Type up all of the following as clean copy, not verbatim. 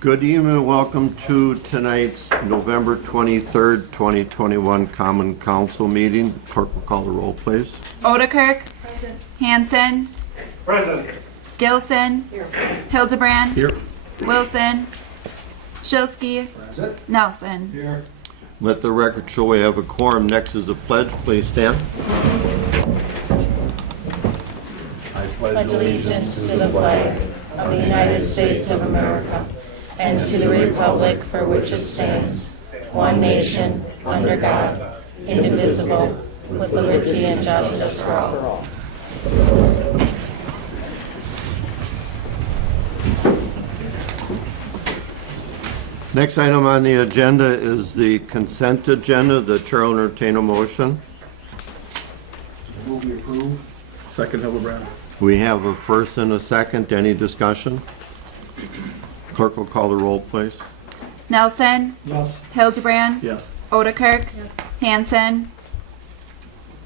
Good evening and welcome to tonight's November 23rd, 2021 Common Council meeting. Clerk will call the roll, please. Odekirk. Present. Hanson. Present. Gilson. Here. Hildebrand. Here. Wilson. Shilsky. Present. Nelson. Here. Let the record show we have a quorum. Next is the pledge. Please stand. I Pledge allegiance to the flag of the United States of America and to the republic for which it stands, one nation, under God, indivisible, with liberty and justice for all. Next item on the agenda is the consent agenda. The chair will entertain a motion. Move we approve. Second, Hildebrand. We have a first and a second. Any discussion? Clerk will call the roll, please. Nelson. Yes. Hildebrand. Yes. Odekirk. Hanson.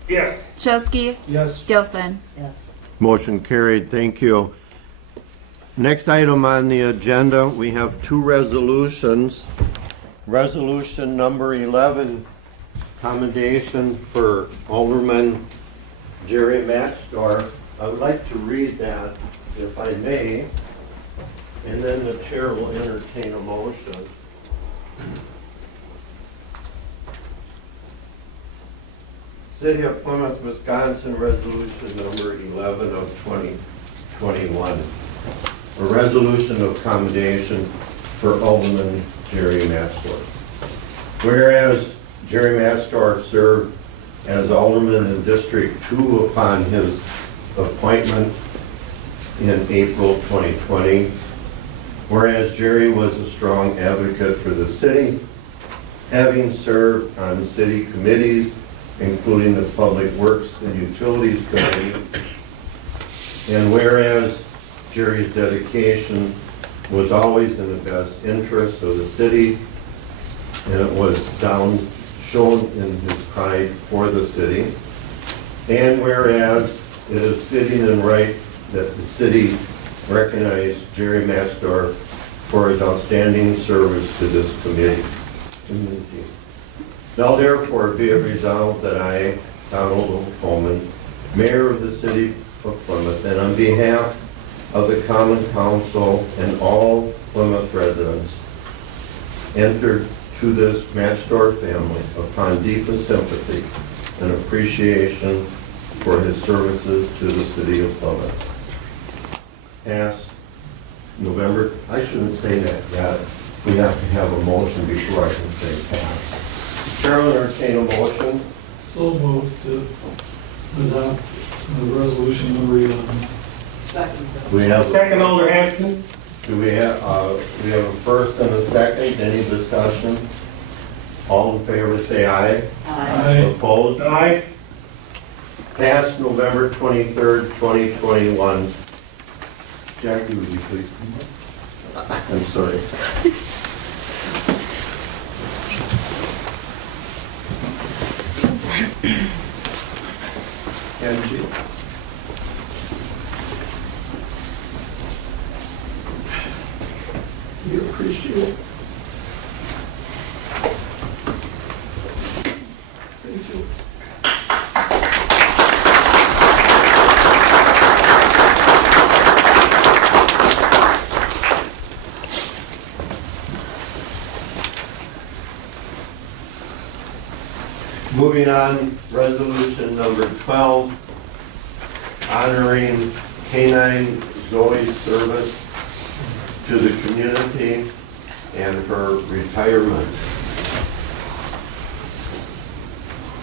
Yes. Shilsky. Yes. Gilson. Motion carried. Thank you. Next item on the agenda, we have two resolutions. Resolution number 11, commendation for Alderman Jerry Maxdorf. I would like to read that, if I may, and then the chair will entertain a motion. City of Plymouth, Wisconsin, resolution number 11 of 2021. A resolution of commendation for Alderman Jerry Maxdorf. Whereas Jerry Maxdorf served as Alderman in District 2 upon his appointment in April 2020. Whereas Jerry was a strong advocate for the city, having served on city committees, including the Public Works and Utilities Committee. And whereas Jerry's dedication was always in the best interest of the city, and it was shown in his pride for the city. And whereas it is fitting and right that the city recognize Jerry Maxdorf for his outstanding service to this community. Now therefore be it resolved that I, Donald Coleman, Mayor of the City of Plymouth, and on behalf of the Common Council and all Plymouth residents, entered to this Maxdorf family upon deepest sympathy and appreciation for his services to the City of Plymouth. Passed November, I shouldn't say that yet. We have to have a motion before I can say pass. Chair will entertain a motion. So moved to adopt resolution number 11. We have, Second, Alder Hanson. we have a first and a second. Any discussion? All in favor say aye. Aye. Opposed? Aye. Passed November 23rd, 2021. Jackie, would you please come up? I'm sorry. Angie. You appreciate it. Thank you. Moving on, resolution number 12, honoring K-9 Zoe's service to the community and her retirement.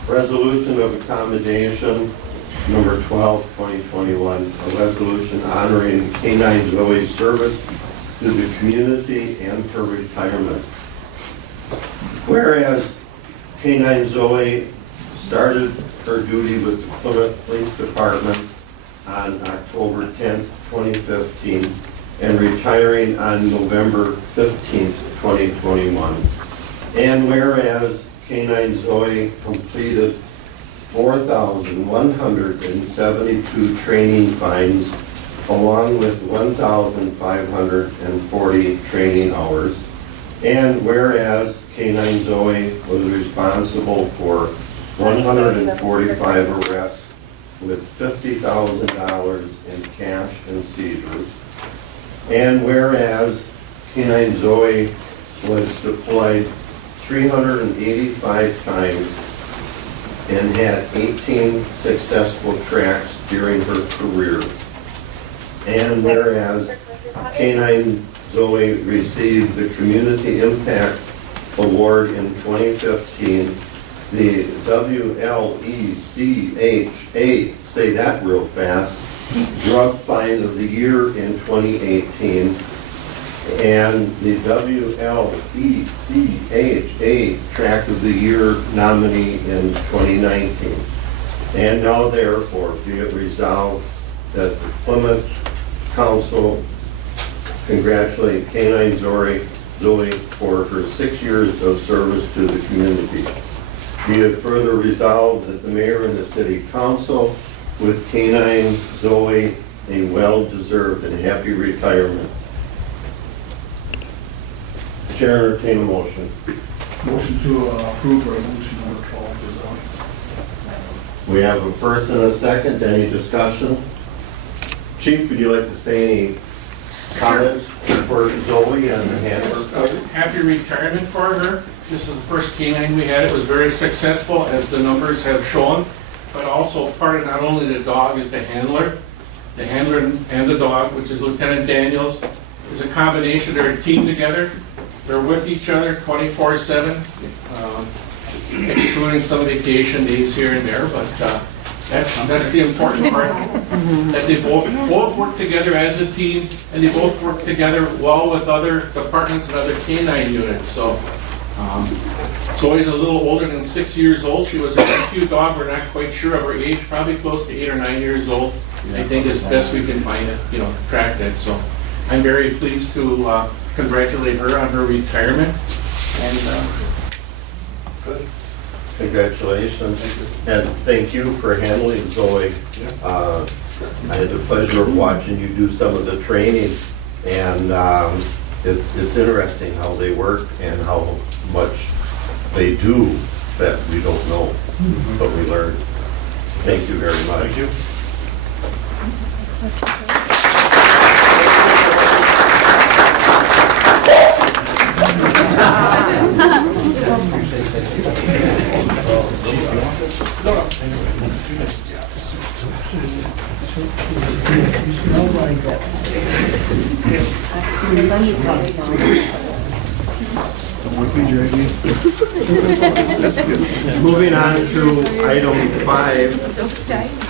Resolution of accommodation number 12, 2021, a resolution honoring K-9 Zoe's service to the community and her retirement. Whereas K-9 Zoe started her duty with the Plymouth Police Department on October 10, 2015, and retiring on November 15, 2021. And whereas K-9 Zoe completed 4,172 training finds along with 1,540 training hours. And whereas K-9 Zoe was responsible for 145 arrests with $50,000 in cash and seizures. And whereas K-9 Zoe was deployed 385 times and had 18 successful tracks during her career. And whereas K-9 Zoe received the Community Impact Award in 2015, the WLECHA, say that real fast, Drug Find of the Year in 2018, and the WLECHA Track of the Year nominee in 2019. And now therefore be it resolved that the Plymouth Council congratulate K-9 Zoe for her 6 years of service to the community. Be it further resolved that the mayor and the city council with K-9 Zoe a well-deserved and happy retirement. Chair, entertain a motion. Motion to approve resolution number 12 is on. We have a first and a second. Any discussion? Chief, would you like to say any comments for Zoe and the handler? Happy retirement for her. This is the first K-9 we had. It was very successful, as the numbers have shown, but also part of not only the dog is the handler. The handler and the dog, which is Lieutenant Daniels, is a combination. They're a team together. They're with each other 24/7, excluding some vacation days here and there, but that's the important part. That they both work together as a team, and they both work together well with other departments and other K-9 units. So Zoe's a little older than 6 years old. She was a rescue dog. We're not quite sure of her age, probably close to 8 or 9 years old. I think as best we can find it, track that. So I'm very pleased to congratulate her on her retirement. And good. Congratulations. And thank you for handling Zoe. I had the pleasure of watching you do some of the training, and it's interesting how they work and how much they do that we don't know, but we learn. Thank you very much. Thank you. Moving on to item 5.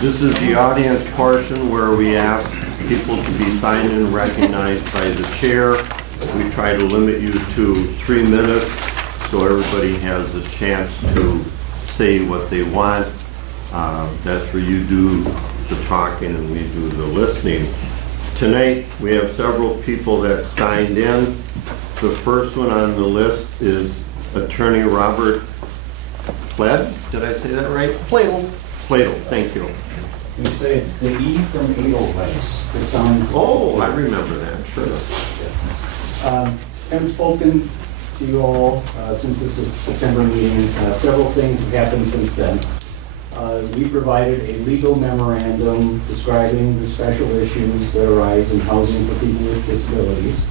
This is the audience portion where we ask people to be signed and recognized by the chair. We try to limit you to 3 minutes so everybody has a chance to say what they want. That's where you do the talking and we do the listening. Tonight, we have several people that signed in. The first one on the list is Attorney Robert Pled. Did I say that right? Plato. Plato, thank you. You say it's the E from Edelweiss. It sounds. Oh, I remember that, sure. Haven't spoken to you all since the September meeting. Several things have happened since then. We provided a legal memorandum describing the special issues that arise in housing for people with disabilities.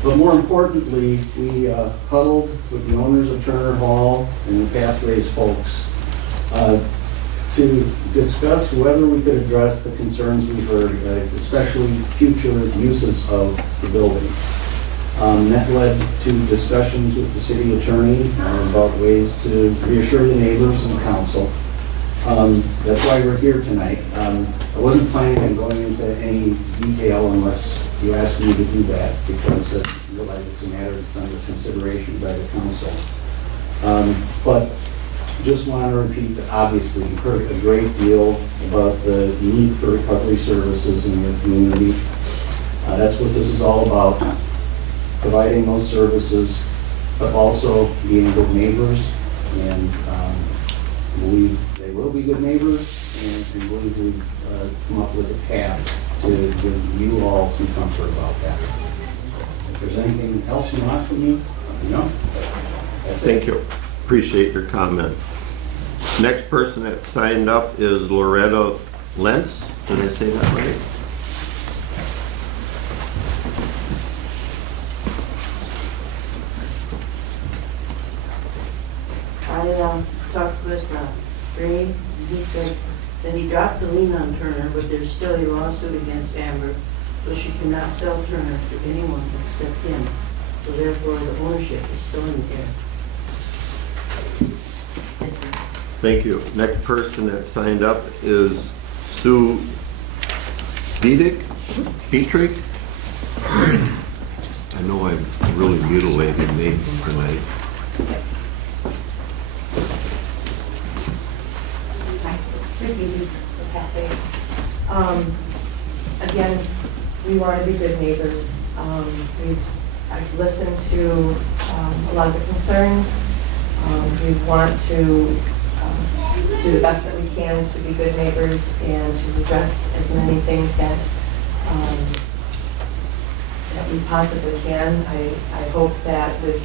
But more importantly, we huddled with the owners of Turner Hall and the Pathways folks to discuss whether we could address the concerns we heard, especially future uses of the building. That led to discussions with the city attorney about ways to reassure the neighbors and council. That's why we're here tonight. I wasn't planning on going into any detail unless you asked me to do that, because I realize it's a matter that's under consideration by the council. But just want to repeat that obviously you've heard a great deal about the need for recovery services in your community. That's what this is all about, providing those services, but also being good neighbors, and believe they will be good neighbors, and believe we've come up with a path to give you all some comfort about that. If there's anything else you want from me, let me know. That's it. Thank you. Appreciate your comment. Next person that signed up is Loretta Lentz. Did I say that right? I talked with Ray, and he said that he dropped the lien on Turner, but there's still a lawsuit against Amber, so she cannot sell Turner to anyone except him. So therefore, the ownership is still in the air. Thank you. Next person that signed up is Sue Dietrich. I know I'm really mutilating names tonight. Sue Beebe with Cafes. Again, we want to be good neighbors. I've listened to a lot of the concerns. We want to do the best that we can to be good neighbors and to address as many things that we possibly can. I hope that with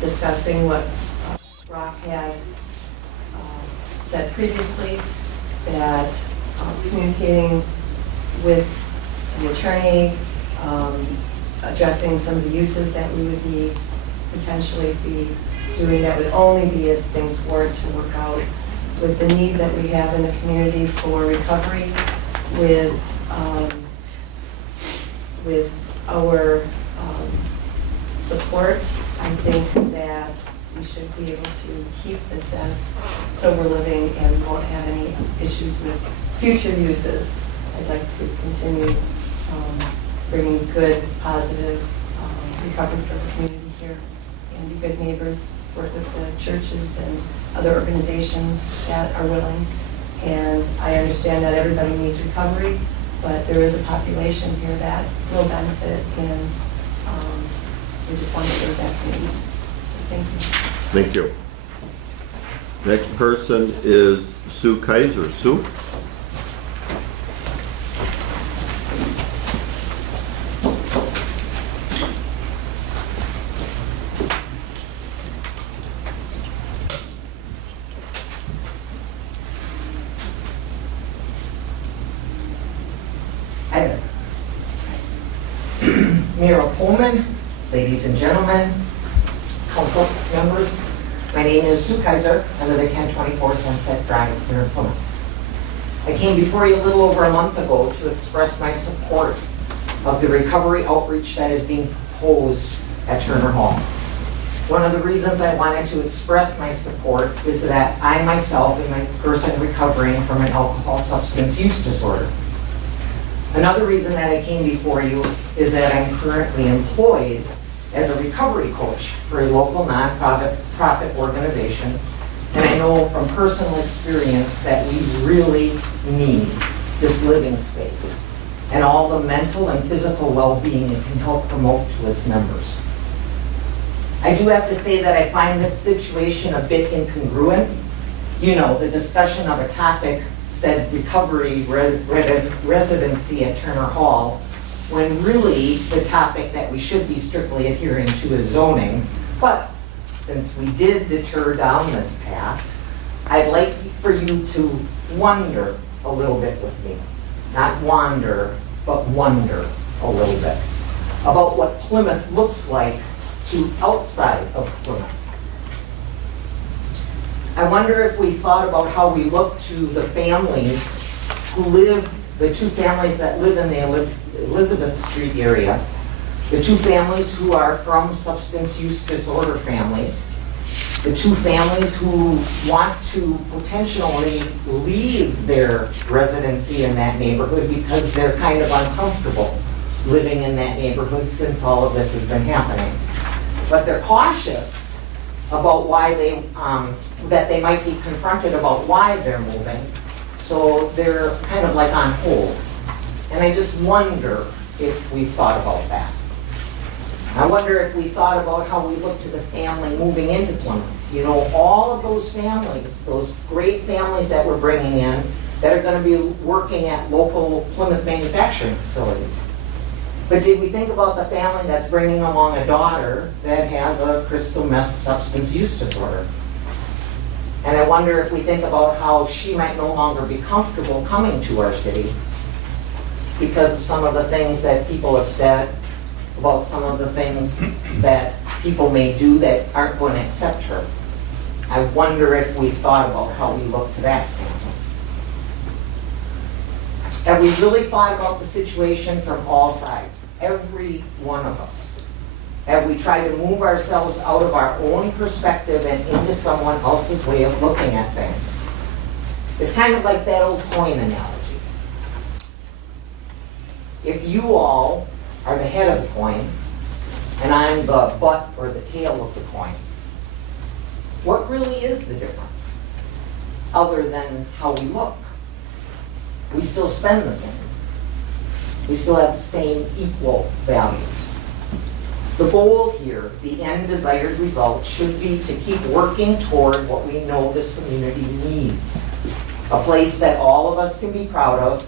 discussing what Brock had said previously, that communicating with the attorney, addressing some of the uses that we would be potentially be doing, that would only be if things were to work out, with the need that we have in the community for recovery, with our support. I think that we should be able to keep this as sober living and won't have any issues with future uses. I'd like to continue bringing good, positive recovery for the community here and be good neighbors, work with the churches and other organizations that are willing. And I understand that everybody needs recovery, but there is a population here that will benefit, and we just want to serve that community. So thank you. Thank you. Next person is Sue Kaiser. Sue? Mayor Pullman, ladies and gentlemen, council members, my name is Sue Kaiser. I live at 1024 Sunset Drive here in Plymouth. I came before you a little over a month ago to express my support of the recovery outreach that is being proposed at Turner Hall. One of the reasons I wanted to express my support is that I myself am a person recovering from an alcohol substance use disorder. Another reason that I came before you is that I'm currently employed as a recovery coach for a local nonprofit organization, and I know from personal experience that we really need this living space and all the mental and physical well-being it can help promote to its members. I do have to say that I find this situation a bit incongruent. You know, the discussion of a topic said recovery residency at Turner Hall, when really the topic that we should be strictly adhering to is zoning. But since we did deter down this path, I'd like for you to wonder a little bit with me. Not wander, but wonder a little bit about what Plymouth looks like to outside of Plymouth. I wonder if we thought about how we look to the families who live, the two families that live in the Elizabeth Street area, the two families who are from substance use disorder families, the two families who want to potentially leave their residency in that neighborhood because they're kind of uncomfortable living in that neighborhood since all of this has been happening. But they're cautious about why that they might be confronted about why they're moving. So they're kind of like on hold. And I just wonder if we've thought about that. I wonder if we thought about how we look to the family moving into Plymouth. You know, all of those families, those great families that we're bringing in, that are going to be working at local Plymouth manufacturing facilities. But did we think about the family that's bringing along a daughter that has a crystal meth substance use disorder? And I wonder if we think about how she might no longer be comfortable coming to our city because of some of the things that people have said, about some of the things that people may do that aren't going to accept her. I wonder if we've thought about how we look to that family. Have we really thought about the situation from all sides, every one of us? Have we tried to move ourselves out of our own perspective and into someone else's way of looking at things? It's kind of like that old coin analogy. If you all are the head of the coin, and I'm the butt or the tail of the coin, what really is the difference, other than how we look? We still spend the same. We still have the same equal value. The goal here, the end desired result, should be to keep working toward what we know this community needs. A place that all of us can be proud of,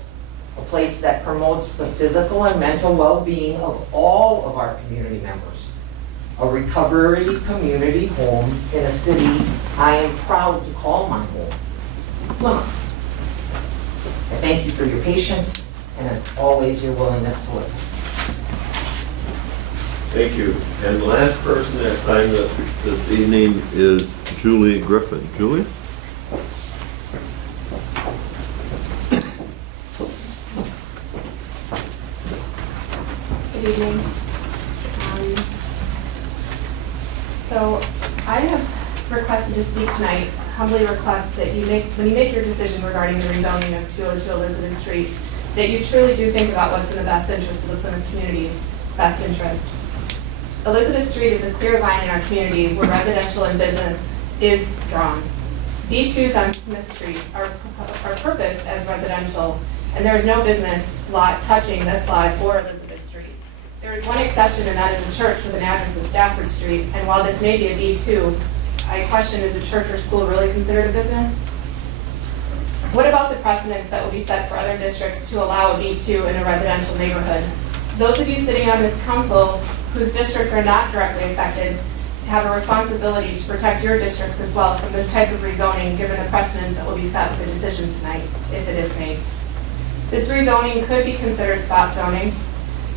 a place that promotes the physical and mental well-being of all of our community members. A recovery community home in a city I am proud to call my home, Plymouth. I thank you for your patience and, as always, your willingness to listen. Thank you. And the last person that signed up this evening is Julie Griffin. Julie? Good evening. So I have requested to speak tonight, humbly request that you make, when you make your decision regarding the rezoning of 202 Elizabeth Street, that you truly do think about what's in the best interest of the Plymouth community's best interest. Elizabeth Street is a clear line in our community where residential and business is drawn. B2s on Smith Street are purposed as residential, and there is no business lot touching this lot or Elizabeth Street. There is one exception, and that is a church with an address of Stafford Street, and while this may be a B2, I question, is a church or school really considered a business? What about the precedents that will be set for other districts to allow a B2 in a residential neighborhood? Those of you sitting on this council whose districts are not directly affected have a responsibility to protect your districts as well from this type of rezoning, given the precedents that will be set with the decision tonight, if it is made. This rezoning could be considered spot zoning.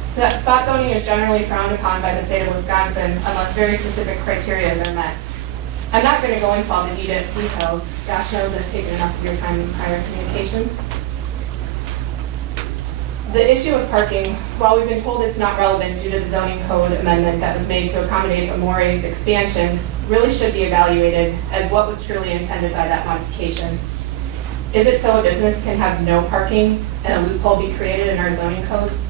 Spot zoning is generally frowned upon by the state of Wisconsin unless very specific criteria are met. I'm not going to go into all the details. Gosh knows I've taken enough of your time in prior communications. The issue of parking, while we've been told it's not relevant due to the zoning code amendment that was made to accommodate Amore's expansion, really should be evaluated as what was truly intended by that modification. Is it so a business can have no parking and a loophole be created in our zoning codes?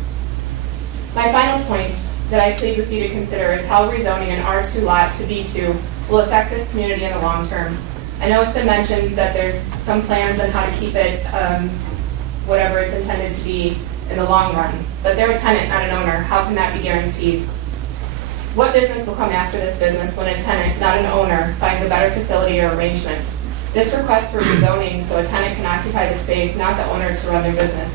My final point that I plead with you to consider is how rezoning an R2 lot to B2 will affect this community in the long term. I know it's been mentioned that there's some plans on how to keep it whatever it's intended to be in the long run, but they're a tenant, not an owner. How can that be guaranteed? What business will come after this business when a tenant, not an owner, finds a better facility or arrangement? This request for rezoning so a tenant can occupy the space, not the owner to run their business.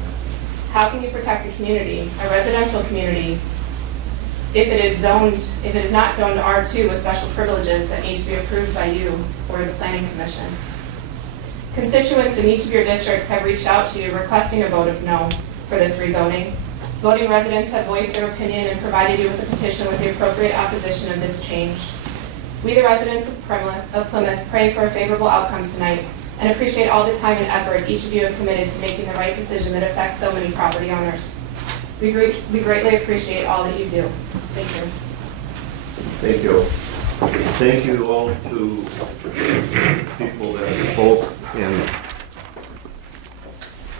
How can you protect the community, a residential community, if it is not zoned R2 with special privileges that needs to be approved by you or the Planning Commission? Constituents in each of your districts have reached out to you requesting a vote of no for this rezoning. Voting residents have voiced their opinion and provided you with a petition with the appropriate opposition of this change. We, the residents of Plymouth, pray for a favorable outcome tonight and appreciate all the time and effort each of you have committed to making the right decision that affects so many property owners. We greatly appreciate all that you do. Thank you. Thank you. Thank you all to people that spoke and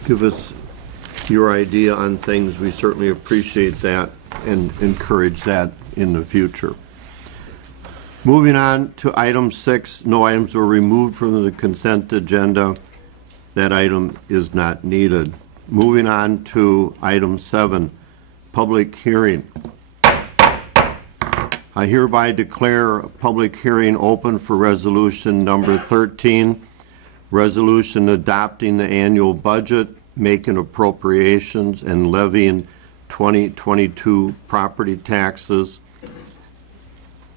give us your idea on things. We certainly appreciate that and encourage that in the future. Moving on to item 6, no items were removed from the consent agenda. That item is not needed. Moving on to item 7, public hearing. I hereby declare a public hearing open for resolution number 13, resolution adopting the annual budget, making appropriations, and levying 2022 property taxes.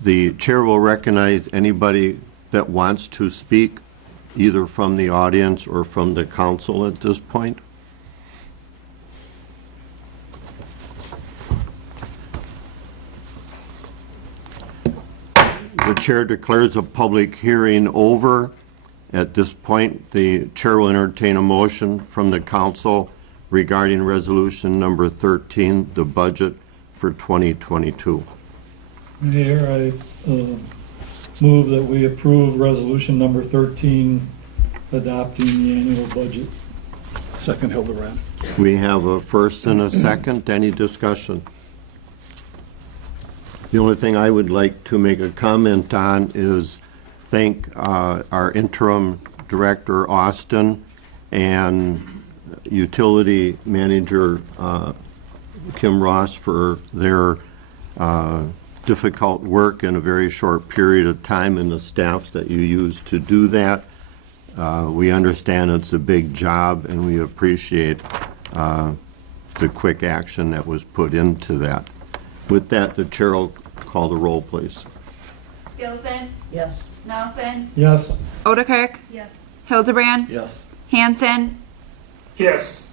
The chair will recognize anybody that wants to speak, either from the audience or from the council at this point. The chair declares a public hearing over. At this point, the chair will entertain a motion from the council regarding resolution number 13, the budget for 2022. Mayor, I move that we approve resolution number 13, adopting the annual budget. Second, Hildebrand. We have a first and a second. Any discussion? The only thing I would like to make a comment on is thank our interim director, Austin, and utility manager, Kim Ross, for their difficult work in a very short period of time, and the staffs that you use to do that. We understand it's a big job, and we appreciate the quick action that was put into that. With that, the chair will call the roll, please. Gilson, Yes. Nelson, Yes. Odekirk, Yes. Hildebrand, Yes. Hanson, Yes.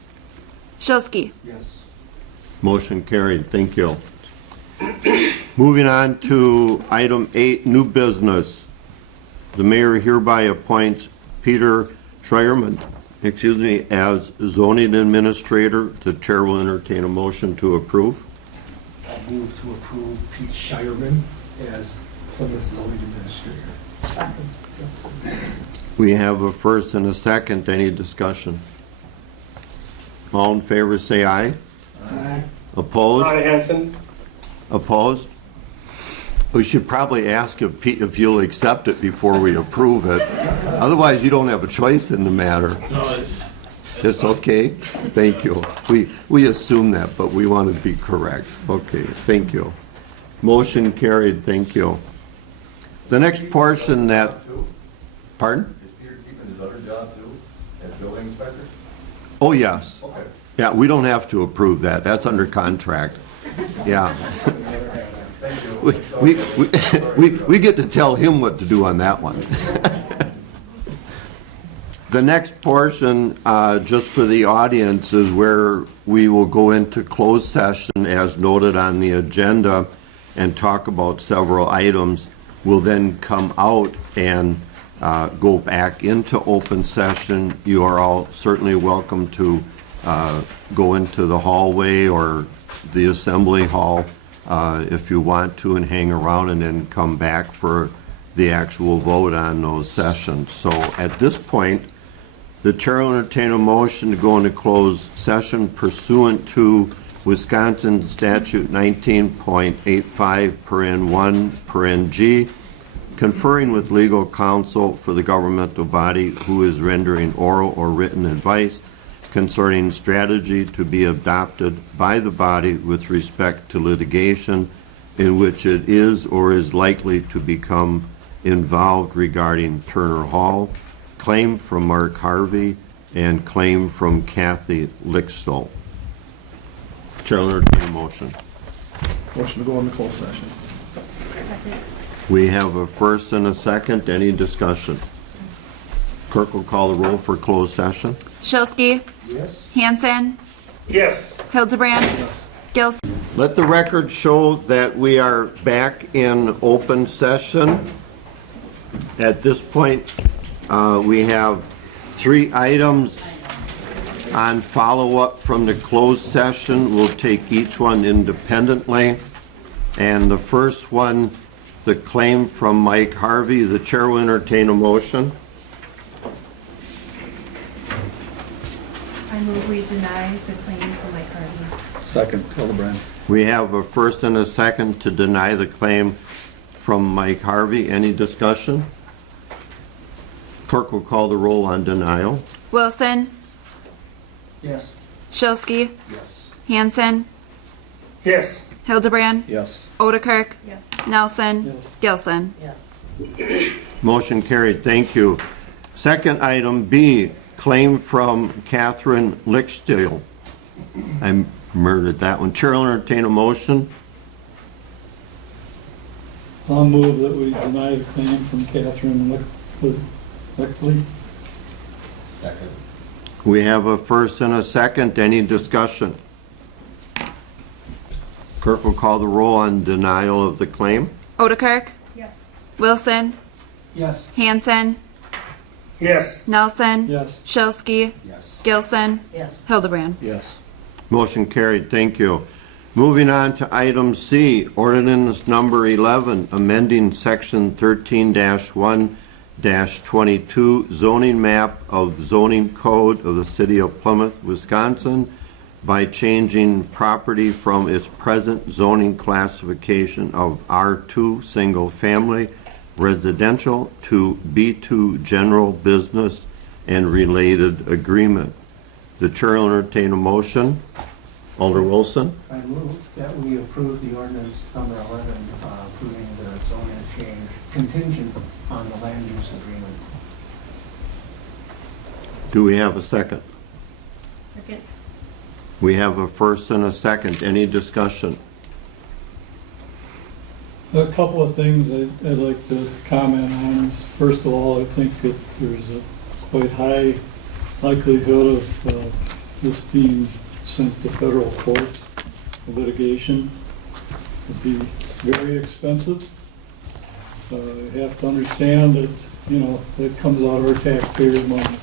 Shilsky. Yes. Motion carried. Thank you. Moving on to item 8, new business. The mayor hereby appoints Peter Schreierman, as zoning administrator. The chair will entertain a motion to approve. I move to approve Pete Shireman as Plymouth zoning administrator. We have a first and a second. Any discussion? All in favor say aye. Aye. Opposed? Aye, Hanson. Opposed? We should probably ask if you'll accept it before we approve it. Otherwise, you don't have a choice in the matter. No, It's okay? Thank you. We assume that, but we want to be correct. Okay, thank you. Motion carried, thank you. The next portion that, pardon? Is Peter keeping his other job too, as building inspector? Oh, yes. Okay. Yeah, we don't have to approve that. That's under contract. Yeah. Thank you. We get to tell him what to do on that one. The next portion, just for the audience, is where we will go into closed session as noted on the agenda and talk about several items. We'll then come out and go back into open session. You are all certainly welcome to go into the hallway or the assembly hall if you want to, and hang around and then come back for the actual vote on those sessions. So at this point, the chair will entertain a motion to go into closed session pursuant to Wisconsin Statute 19.85 paren 1 paren G, conferring with legal counsel for the governmental body who is rendering oral or written advice concerning strategy to be adopted by the body with respect to litigation in which it is or is likely to become involved regarding Turner Hall, claim from Mark Harvey, and claim from Kathy Lichsel. Chair will entertain a motion. Motion to go into closed session. We have a first and a second. Any discussion? Clerk will call the roll for closed session. Shilsky, Yes. Hanson, Yes. Hildebrand, Gilson. Let the record show that we are back in open session. At this point, we have 3 items on follow-up from the closed session. We'll take each one independently. And the first one, the claim from Mike Harvey. The chair will entertain a motion. I move we deny the claim from Mike Harvey. Second, Hildebrand. We have a first and a second to deny the claim from Mike Harvey. Any discussion? Clerk will call the roll on denial. Wilson, Yes. Shilsky, Yes. Hanson, Yes. Hildebrand, Yes. Odekirk, Yes. Nelson, Yes. Gilson. Yes. Motion carried. Thank you. Second item B, claim from Catherine Lichtenstein. I murdered that one. Chair will entertain a motion. I'll move that we deny the claim from Catherine Leckley. Second. We have a first and a second. Any discussion? Clerk will call the roll on denial of the claim. Odekirk, Yes. Wilson, Yes. Hanson, Yes. Nelson, Yes. Shilsky, Yes. Gilson, Yes. Hildebrand. Yes. Motion carried. Thank you. Moving on to item C, ordinance number 11, amending section 13-1-22 zoning map of zoning code of the city of Plymouth, Wisconsin by changing property from its present zoning classification of R2 single family residential to B2 general business and related agreement. The chair will entertain a motion. Alder Wilson. I move that we approve the ordinance number 11, approving the zoning change contingent on the land use agreement. Do we have a second? Second. We have a first and a second. Any discussion? A couple of things I'd like to comment on is, first of all, I think that there's a quite high likelihood of this being sent to federal court. Litigation would be very expensive. You have to understand that, it comes out of our taxpayers' money.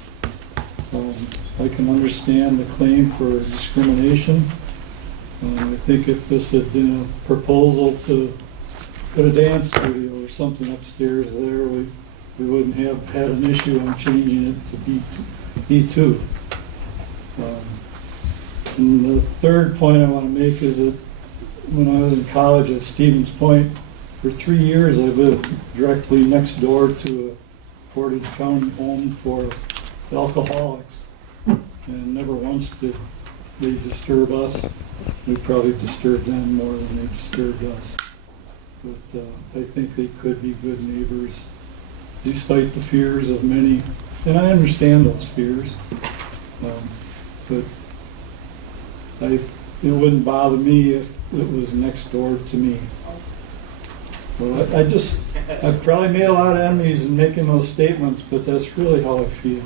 I can understand the claim for discrimination. I think if this had been a proposal to put a dance studio or something upstairs there, we wouldn't have had an issue on changing it to B2. And the third point I want to make is that when I was in college at Stevens Point, for 3 years I lived directly next door to a Portage County home for alcoholics. And never once did they disturb us. We probably disturbed them more than they disturbed us. But I think they could be good neighbors, despite the fears of many. And I understand those fears. But it wouldn't bother me if it was next door to me. Well, I probably made a lot of enemies in making those statements, but that's really how I feel.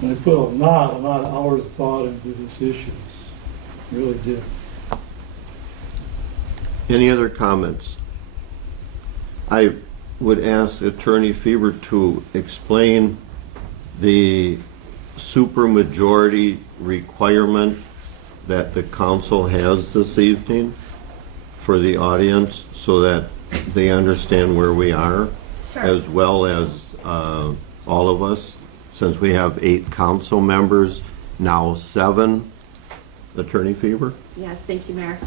And I put a lot of hours of thought into this issue. I really did. Any other comments? I would ask Attorney Feber to explain the supermajority requirement that the council has this evening for the audience so that they understand where we are, as well as all of us, since we have 8 council members, now 7. Attorney Feber? Yes, thank you, Mayor.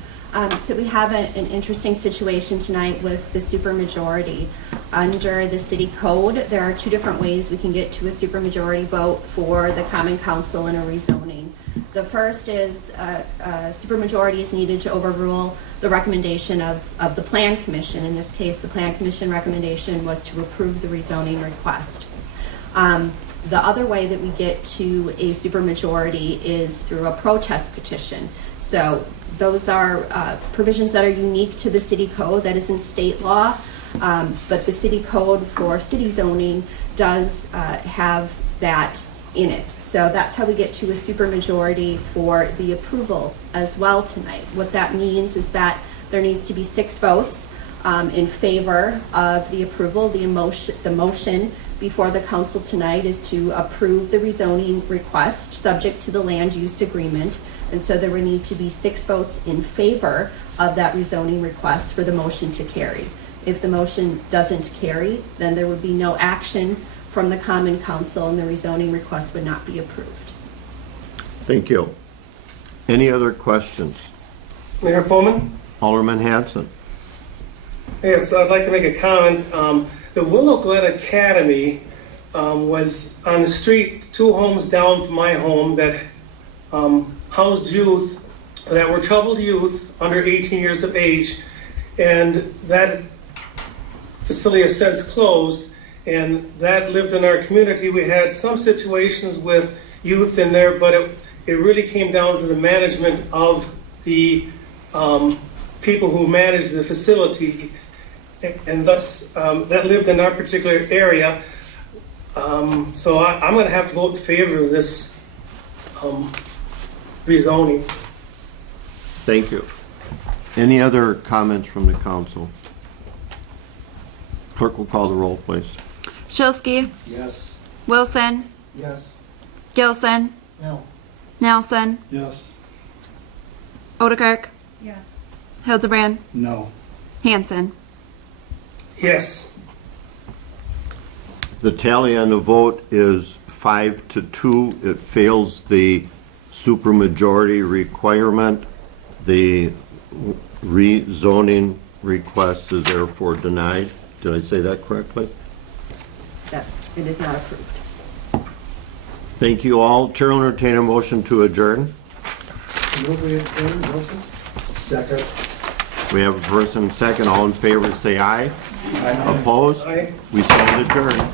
So we have an interesting situation tonight with the supermajority. Under the city code, there are 2 different ways we can get to a supermajority vote for the common council and a rezoning. The first is supermajority is needed to overrule the recommendation of the Plan Commission. In this case, the Plan Commission recommendation was to approve the rezoning request. The other way that we get to a supermajority is through a protest petition. So those are provisions that are unique to the city code, that is in state law, but the city code for city zoning does have that in it. So that's how we get to a supermajority for the approval as well tonight. What that means is that there needs to be 6 votes in favor of the approval. The motion before the council tonight is to approve the rezoning request subject to the land use agreement. And so there would need to be 6 votes in favor of that rezoning request for the motion to carry. If the motion doesn't carry, then there would be no action from the common council and the rezoning request would not be approved. Thank you. Any other questions? Mayor Pullman? Alderman Hanson. Yes, I'd like to make a comment. The Willow Glen Academy was on the street 2 homes down from my home that housed youth that were troubled youth under 18 years of age, and that facility has since closed. and that lived in our community. We had some situations with youth in there, but it really came down to the management of the people who managed the facility, and thus that lived in our particular area. So I'm going to have to vote in favor of this rezoning. Thank you. Any other comments from the council? Clerk will call the roll, please. Shilsky, Yes. Wilson, Yes. Gilson, No. Nelson, Yes. Odekirk, Yes. Hildebrand, No. Hanson. Yes. The tally on the vote is 5-2. It fails the supermajority requirement. The rezoning request is therefore denied. Did I say that correctly? It is not approved. Thank you all. Chair will entertain a motion to adjourn. Move we adjourn, Wilson? Second. We have a first and second. All in favor, say aye. Opposed? Aye. We stand adjourned.